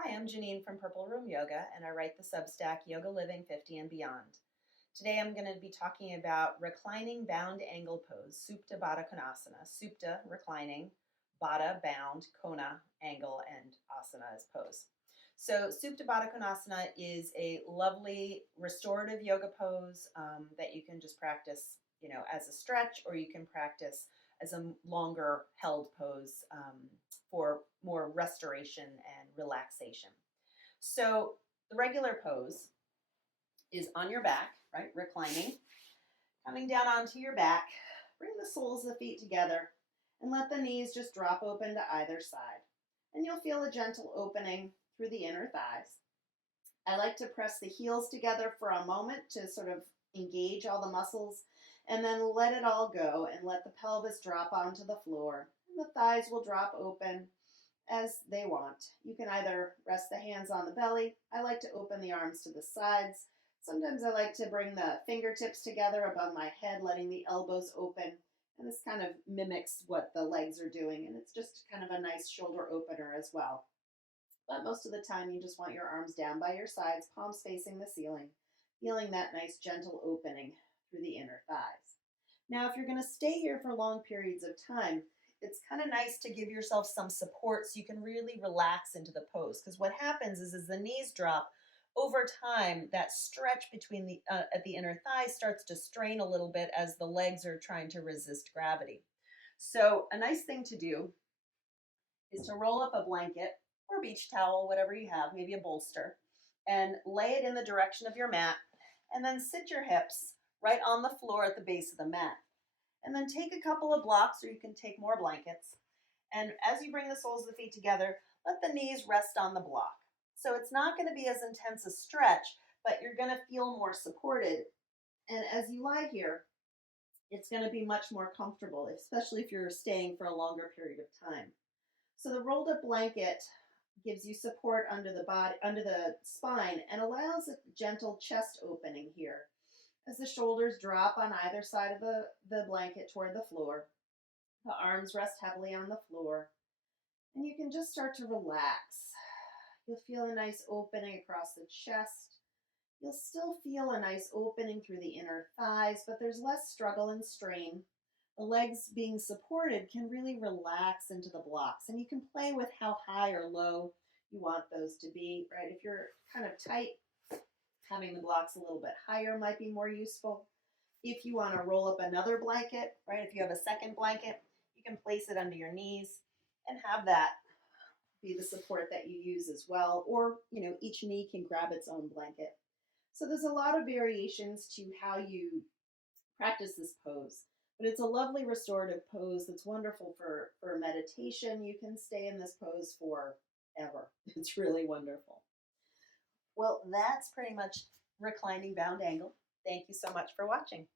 Hi, I'm Janine from Purple Room Yoga, and I write the Substack Yoga Living 50 and Beyond. Today I'm going to be talking about reclining bound angle pose, Supta Baddha Konasana. Supta, reclining, Baddha, bound, Kona, angle, and asana is pose. So Supta Baddha Konasana is a lovely restorative yoga pose that you can just practice, as a stretch, or you can practice as a longer held pose for more restoration and relaxation. So the regular pose is on your back, right? Reclining, coming down onto your back. Bring the soles of the feet together and let the knees just drop open to either side. And you'll feel a gentle opening through the inner thighs. I like to press the heels together for a moment to sort of engage all the muscles and then let it all go and let the pelvis drop onto the floor. And the thighs will drop open as they want. You can either rest the hands on the belly. I like to open the arms to the sides. Sometimes I like to bring the fingertips together above my head, letting the elbows open. And this kind of mimics what the legs are doing. And it's just kind of a nice shoulder opener as well. But most of the time, you just want your arms down by your sides, palms facing the ceiling, feeling that nice gentle opening through the inner thighs. Now, if you're going to stay here for long periods of time, it's kind of nice to give yourself some support so you can really relax into the pose. Because what happens is as the knees drop, over time, that stretch between at the inner thighs starts to strain a little bit as the legs are trying to resist gravity. So a nice thing to do is to roll up a blanket or a beach towel, whatever you have, maybe a bolster, and lay it in the direction of your mat, and then sit your hips right on the floor at the base of the mat. And then take a couple of blocks, or you can take more blankets. And as you bring the soles of the feet together, let the knees rest on the block. So it's not going to be as intense a stretch, but you're going to feel more supported. And as you lie here, it's going to be much more comfortable, especially if you're staying for a longer period of time. So the rolled up blanket gives you support under the body, under the spine, and allows a gentle chest opening here as the shoulders drop on either side of the blanket toward the floor. The arms rest heavily on the floor, and you can just start to relax. You'll feel a nice opening across the chest. You'll still feel a nice opening through the inner thighs, but there's less struggle and strain. The legs being supported can really relax into the blocks, and you can play with how high or low you want those to be, right? If you're kind of tight, having the blocks a little bit higher might be more useful. If you want to roll up another blanket, right, if you have a second blanket, you can place it under your knees and have that be the support that you use as well. Or, each knee can grab its own blanket. So there's a lot of variations to how you practice this pose. But it's a lovely restorative pose that's wonderful for meditation. You can stay in this pose forever. It's really wonderful. Well, that's pretty much reclining bound angle. Thank you so much for watching.